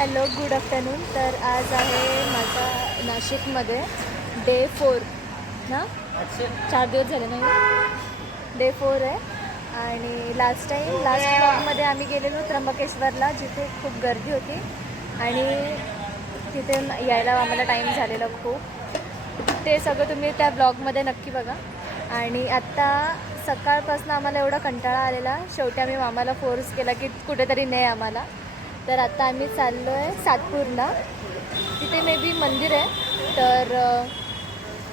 Hello, good afternoon. तर आज आहे माझा नाशिकमध्ये डे 4 ना, 4 दिवस झाले नाही, डे 4 आहे. आणि लास्ट ब्लॉगमध्ये आम्ही गेलेलो त्र्यंबकेश्वरला, जिथे खूप गर्दी होती आणि तिथे यायला आम्हाला टाईम झालेला खूप. ते सगळं तुम्ही त्या ब्लॉगमध्ये नक्की बघा. आणि आत्ता सकाळपासून आम्हाला एवढा कंटाळा आलेला, शेवटी आम्ही मामाला फोर्स केला की कुठेतरी नाही आम्हाला. तर आता आम्ही चाललो आहे सातपूरला. तिथे मे बी मंदिर आहे. तर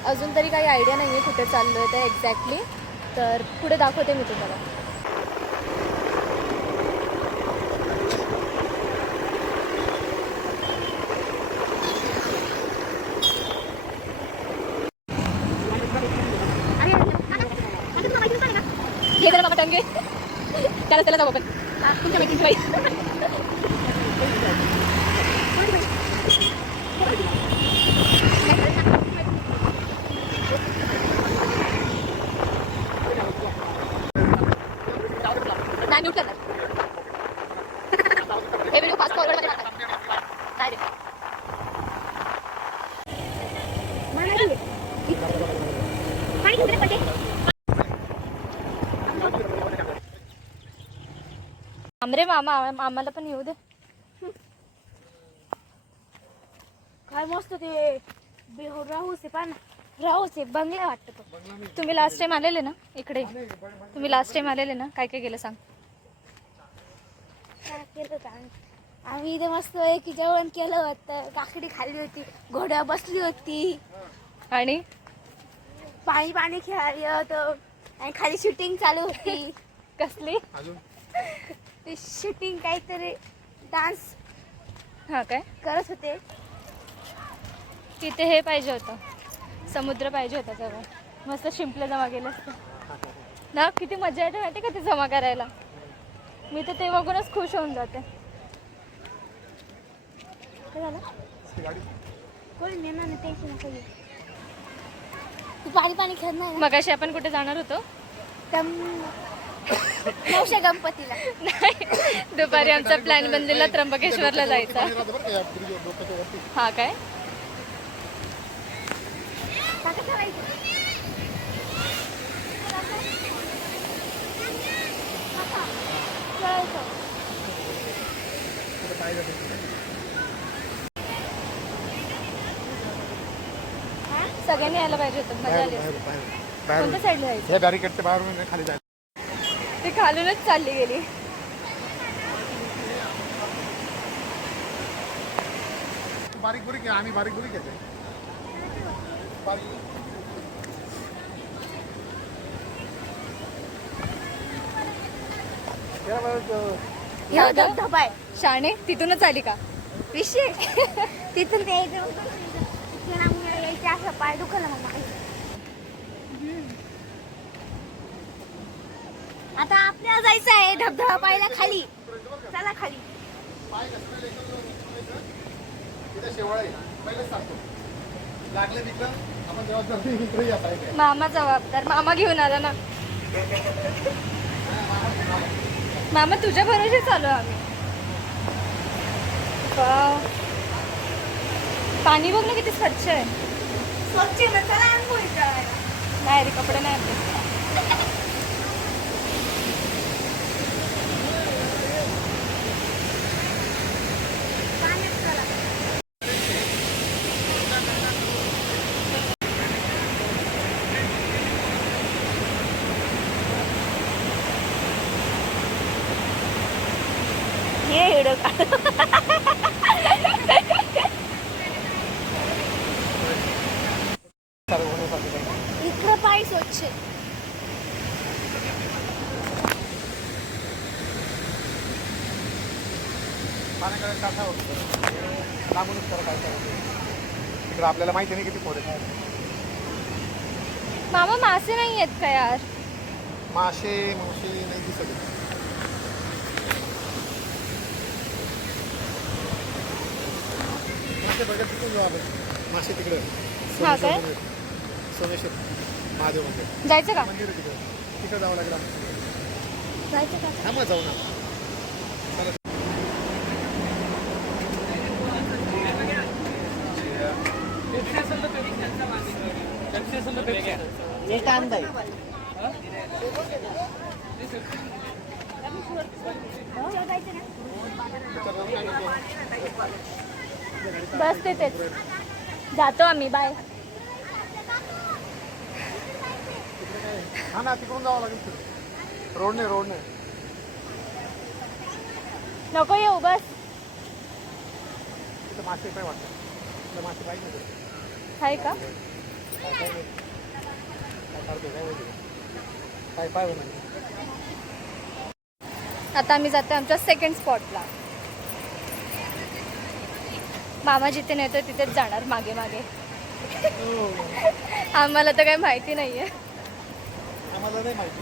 अजून तरी काही आयडिया नाही आहे कुठे चाललो आहे ते एक्झॅक्टली. तर पुढे दाखवते मी तुम्हाला. हे जरा बाबा टंगे त्याला जाऊ आपण तुमच्या मैत्रिणी बाई. नाही म्यूट करणार. हे व्हिडिओ फास्ट फॉरवर्ड मध्ये टाकणार. नाही रे आमरे मामा, आम्हाला पण येऊ दे. काय मस्त ते राहूचे पान, राहूचे बंगला वाटतं तो. तुम्ही लास्ट टाइम आलेले ना इकडे? तुम्ही लास्ट टाइम आलेले ना, काय काय केलं सांग. काय केलं होतं आम्ही इथे मस्त एक जेवण केलं होतं, काकडी खाल्ली होती, घोड्या बसली होती आणि पाणी खेळायला होतं आणि खाली शूटिंग चालू होती. कसली ते शूटिंग काहीतरी डान्स हां काय करत होते. तिथे हे पाहिजे होतं, समुद्र पाहिजे होता जवळ. मस्त शिंपले जमा केले असते ना. किती मजा येते माहिती का ते जमा करायला. मी तर ते बघूनच खुश होऊन जाते. काय झालं? कोणी नेणार नाही, टेन्शन नका घेऊ. तू पाणी खेळणार ना? मगाशी आपण कुठे जाणार होतो? नवशा गणपतीला. नाही, दुपारी आमचा प्लॅन बनलेला त्र्यंबकेश्वरला जायचा. हा काय सगळ्यांनी यायला पाहिजे होतं, मजा आली. कोणत्या साईडला जायचं? या बॅरिकेडच्या बाहेरून खाली जायचं. ती खालूनच चालली गेली. बारीक बुरीक आम्ही बारीक बुरीक येते. धबधबा आहे शाणे तिथूनच आली का? विषय तिथून ते यायचं असं पाय दुखलं मग. आता आपल्याला जायचं आहे धबधबा पाहायला खाली. चला खाली. मामा जबाबदार, मामा घेऊन आला ना. मामा तुझ्या भरोशी चालू आम्ही. पाणी बघ ना किती स्वच्छ आहे. स्वच्छ ना, चला आंघोळी करायला. नाही रे, कपडे नाही आपले. पाण्यात चला. हे व्हिडिओ काढ. इकडं पाय स्वच्छ. इकडे आपल्याला माहिती नाही किती पोरे. मामा मासे नाही आहेत का यार? मासे नाही दिसत. मासे तिकडे हा काय? सोमेश्वर महादेव मंदिर. जायचं का? मंदिर आहे तिकडे जावं लागलं. जायचं का? थांबा जाऊ ना. बस तिथेच जातो आम्ही. बाय. हा ना, तिकडून जावं लागेल. रोडने नको येऊ बस. तिथं मासे काय वाटतं, तिथं मासे पाहिजे आहे का? काय पाय होणार. आता आम्ही जातो आमच्या सेकंड स्पॉटला. मामा जिथे नेतो तिथेच जाणार मागे मागे. आम्हाला तर काही माहिती नाहीये. आम्हाला नाही माहिती.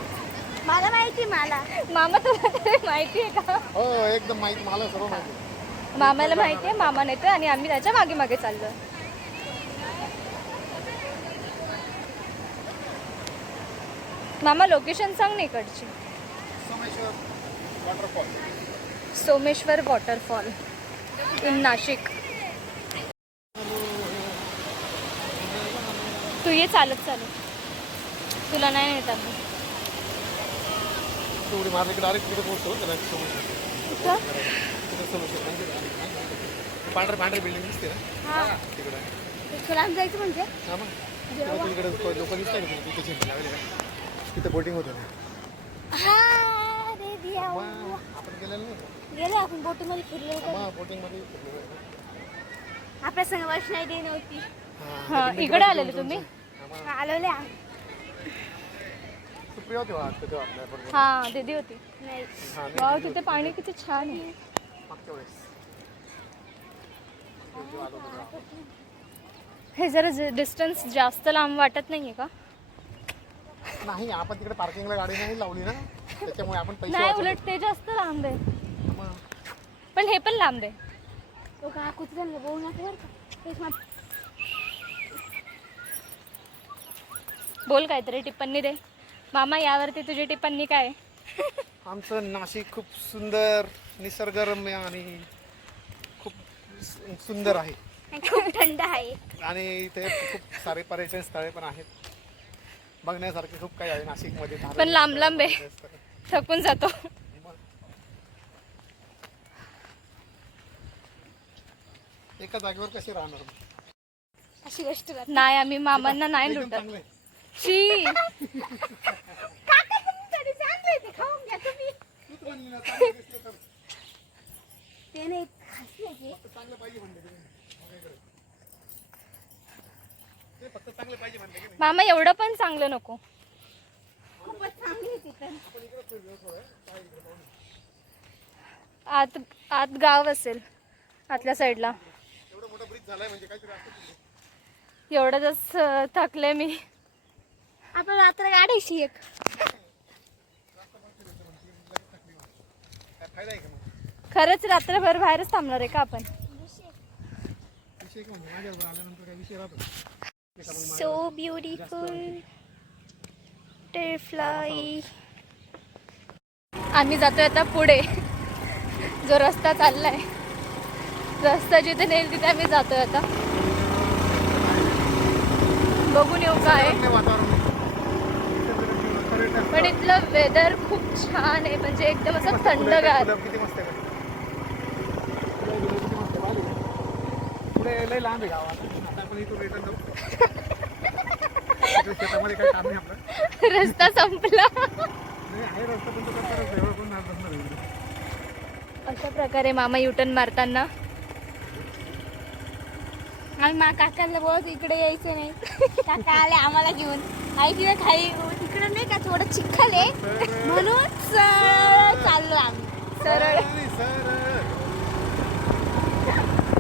मला माहिती मला. मामा तुला काही माहिती आहे का? हो एकदम माहिती, मला सर्व माहिती. मामाला माहिती आहे, मामा नेतोय आणि आम्ही त्याच्या मागे मागे चाललोय. मामा लोकेशन सांग ना इकडची. Someshwar waterfall in Nashik. तू ये चालत तुला नाही नेत आम्ही. उडी मारली की डायरेक्ट तिकडे पोहोचतो. कुठं? पांढरे बिल्डिंग दिसते ना हा तिकडे. तुला जायचं म्हणजे हा मग तिकडे लोक दिसतात का तिथे झेंडे लावले का? तिथे बोटिंग होते ना. हा रे दिया. आपण गेलेलो नव्हतो. गेलो आपण बोटीमध्ये फिरलो होतो. मग बोटिंगमध्ये फिरलो. आपल्या संग वैष्णवी देवी नव्हती. हा इकडे आलेले तुम्ही. आलोले. सुप्रिया होती वाटतं तेव्हा आपल्याबरोबर. हा दीदी होती. नाही हा, नाही, वाव दीदी तिथे होती. पाणी किती छान आहे. मागच्या वेळेस जेव्हा आलो होतो तेव्हा. हे जरा डिस्टन्स जास्त लांब वाटत नाहीये का? नाही, आपण तिकडे पार्किंगला गाडी नाही लावली ना, त्याच्यामुळे आपण पैसे नाही, वाचवले. उलट ते जास्त लांब आहे. मग पण हे पण लांब आहे. तो का कुठे झालं बोल ना बरं का. तेच मग बोल काहीतरी टिप्पणी दे. मामा यावरती तुझी टिप्पणी काय आहे? आमचं नाशिक खूप सुंदर, निसर्गरम्य आणि खूप सुंदर आहे. खूप थंड आहे. आणि इथे खूप सारे पर्यटन स्थळे पण आहेत. बघण्यासारखे खूप काही आहे नाशिकमध्ये. पण लांब लांब आहे. थकून जातो. एका जागेवर कसे राहणार? अशी गोष्ट राहते. नाही आम्ही मामांना नाही एकदम लुटत. चांगलं आहे. शी काका तुमच्याकडे चांगलं आहे ते खाऊन घ्या तुम्ही. तूच म्हणली ना, चांगलं दिसलं तर. ते नाही खासले की फक्त चांगलं पाहिजे म्हणले की नाही. सगळीकडे. ते फक्त चांगलं पाहिजे म्हणले की नाही. मामा एवढं पण चांगलं नको. खूपच चांगली आहे तिथं. आपण इकडे फिरलो थोडं. काय इकडे पाहू ना. आत आत गाव असेल आतल्या साईडला. एवढा मोठा ब्रिज झालाय म्हणजे काहीतरी असतं तिथे. एवढंच थकले मी. आपण रात्र गाडायची एक. काय फायदा आहे का मग? खरंच रात्रभर बाहेरच थांबणार आहे का आपण? विषय काय म्हणजे माझ्याबरोबर आल्यानंतर काय विषय राहतो. So beautiful butterfly. आम्ही जातोय आता पुढे. जो रस्ता चाललाय, रस्ता जिथे नेईल तिथे आम्ही जातोय आता. बघून येऊ काय. वातावरण पण इथलं वेदर खूप छान आहे, म्हणजे एकदम असं थंडगार. किती मस्त आहे. पुढे लय लांब आहे गावात. आता आपण इथून रिटर्न जाऊ. शेतामध्ये काय काम नाही आपलं. रस्ता संपला. नाही आहे रस्ता, पण तो करता रस्ता एवढं कोण नाही बसणार आहे. अशा प्रकारे मामा युटर्न मारताना. आम्ही मा काकांना बोलत इकडे यायचं नाही. काका आले आम्हाला घेऊन. आई तिला खाली तिकडे नाही का थोडं चिखल आहे म्हणून चाललो आम्ही सरळ.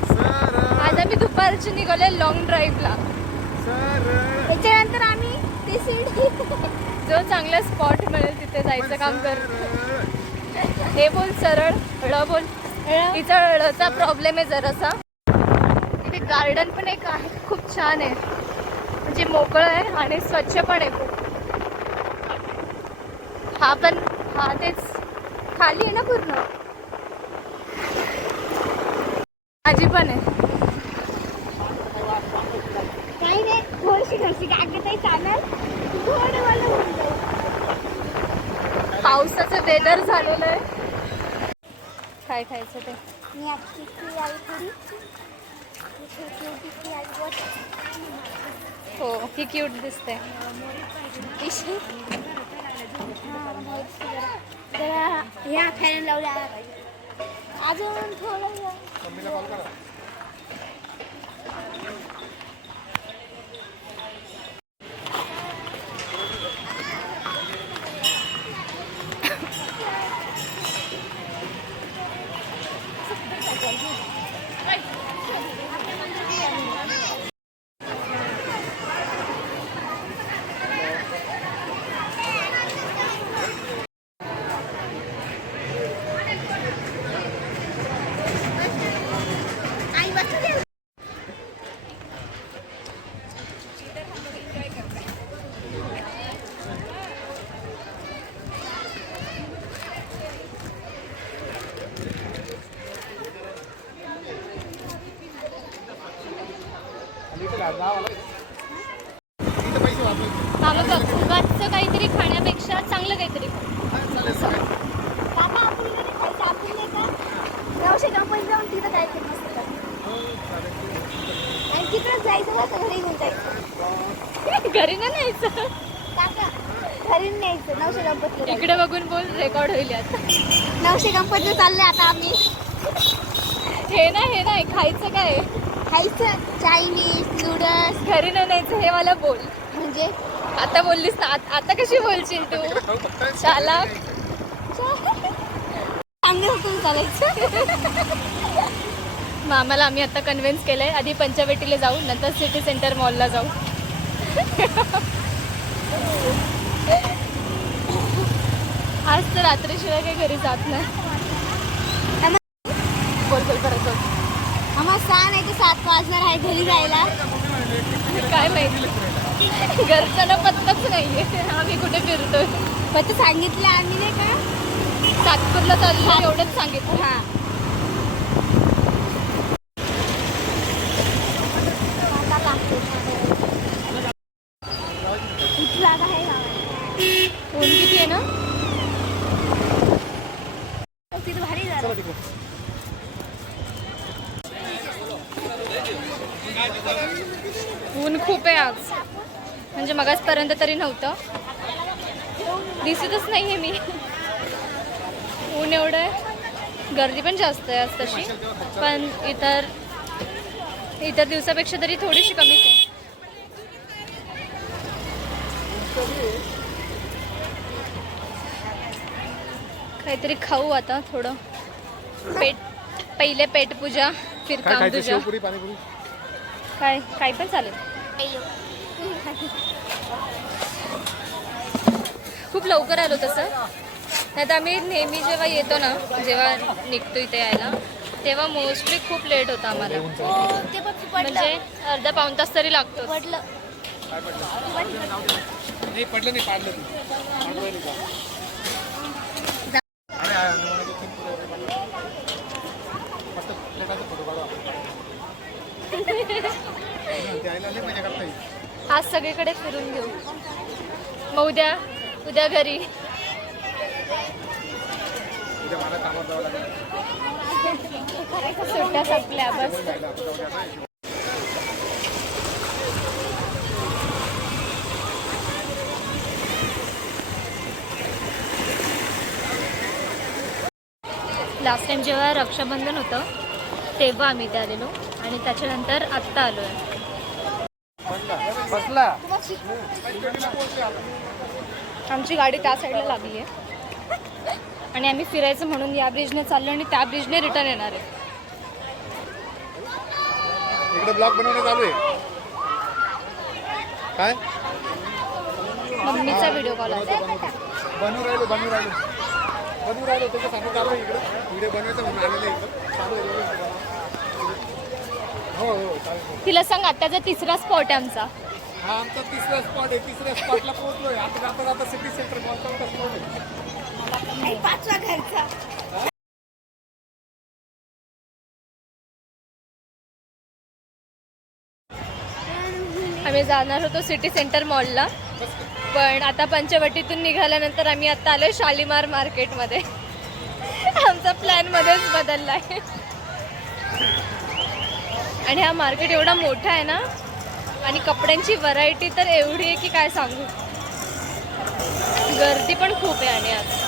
सर आज आम्ही दुपारची निघालोय लॉंग ड्राईव्हला. त्याच्यानंतर आम्ही ते सीडी जो चांगला स्पॉट मिळेल तिथे जायचं काम करतो. हे बोल सरळ. ळ बोल. तिचा ळचा प्रॉब्लेम आहे जरासा. इथे गार्डन पण एक आहे, खूप छान आहे, म्हणजे मोकळं आहे आणि स्वच्छ पण आहे खूप. हा तेच खाली आहे ना पूर्ण. आजी पण आहे. काही नाही थोडीशी घरची गाडी काही चालणार पावसाचं वेदर झालेलं आहे. काय खायचं ते? मी आजची ती आई थोडी ती आई बघ. हो, ही क्यूट दिसते. जरा ह्या फॅन लावल्या अजून थोडं मम्मीला कॉल करा. आई बसू दे. आणि इथे गाडी लावा लागेल. इथे पैसे वापरायचे. हा मग उगाचचं काहीतरी खाण्यापेक्षा चांगलं काहीतरी खा. काका आपण नाही खायचं आपण नाही का 900 कंपनी जाऊन तिथं काय ते मस्त का आणि तिकडं जायचं बघ घरी घेऊन जायचं घरी नाही न्यायचं. काका घरी न्यायचं 900 कंपनी इकडे बघून बोल, रेकॉर्ड होईल आता. 900 कंपनी चालले आता आम्ही हे नाही खायचं काय? खायचं चायनीज नूडल्स घरी नाही न्यायचं हे मला बोल. म्हणजे आता बोललीस ना, आता कशी बोलशील तू? खाऊ फक्त शाला चांगलं होतं चालायचं मामाला आम्ही आता कन्व्हिन्स केलंय, आधी पंचवटीला जाऊ, नंतर सिटी सेंटर मॉलला जाऊ. आज तर रात्रीशिवाय काही घरी जात नाही. बोल परत बोल. आम्हाला 6 नाही तर 7 वाजणार आहे घरी जायला काय माहिती, घरच्यांना पत्ताच नाहीये आम्ही कुठे फिरतोय. पण ते सांगितलं आम्ही नाही का सातपूरला चाललो एवढंच सांगितलं. हां इथं जागा आहे का ऊन किती आहे ना. तिथं भारी जागा चला तिकडे. ऊन खूप आहे आज, म्हणजे मगाचपर्यंत तरी नव्हतं, दिसतच नाहीये मी. ऊन एवढं आहे, गर्दी पण जास्त आहे आज तशी, पण इतर दिवसापेक्षा तरी थोडीशी कमीच आहे. काहीतरी खाऊ आता थोडं. पहिले पेटपूजा, फिर काय काम खायचं? तुझा. शेवपुरी पाणीपुरी. काय पण चालेल. खूप लवकर आलो तसं, नाही तर आम्ही नेहमी जेव्हा येतो ना, जेव्हा निघतो इथे यायला, तेव्हा मोस्टली खूप लेट होता आम्हाला, ते पण म्हणजे अर्धा पाऊण तास तरी लागतो. पडलं काय पडलं? नाही पडलं नाही, पाडलं तू. पाडलं नाही का? अरे मस्त प्लेटाचा फोटो काढू आपण. द्यायला नाही मजा करता येईल. आज सगळीकडे फिरून घेऊ, मग उद्या घरी. उद्या मला कामावर जावं लागेल. सुट्ट्या संपल्या बस. लास्ट टाइम जेव्हा रक्षाबंधन होतं तेव्हा आम्ही इथे आलेलो, आणि त्याच्यानंतर आत्ता आलो आहे. बसला. आमची गाडी त्या साईडला लागली आहे, आणि आम्ही फिरायचं म्हणून या ब्रिजने चाललो आणि त्या ब्रिजने रिटर्न येणार आहे. इकडे ब्लॉग बनवणं चालू आहे. काय मम्मीचा व्हिडिओ कॉल आहे. बनवू राहिलो त्याचं सांगू चालू आहे. इकडे व्हिडिओ बनवायचं म्हणून आलेलं आहे. इकडं चालू आहे. हो चालेल. तिला सांग आत्ताचा तिसरा स्पॉट आहे आमचा. हा आमचा तिसरा स्पॉट आहे. तिसऱ्या स्पॉटला पोहोचलोय. आता जाता सिटी सेंटर मॉलचा स्पॉट आहे. 5वा घरचा आम्ही जाणार होतो सिटी सेंटर मॉलला, पण आता पंचवटीतून निघाल्यानंतर आम्ही आता आलोय शालीमार मार्केटमध्ये. आमचा प्लॅन मध्येच बदलला आहे. आणि हा मार्केट एवढा मोठा आहे ना, आणि कपड्यांची व्हरायटी तर एवढी आहे की काय सांगू. गर्दी पण खूप आहे. आणि आज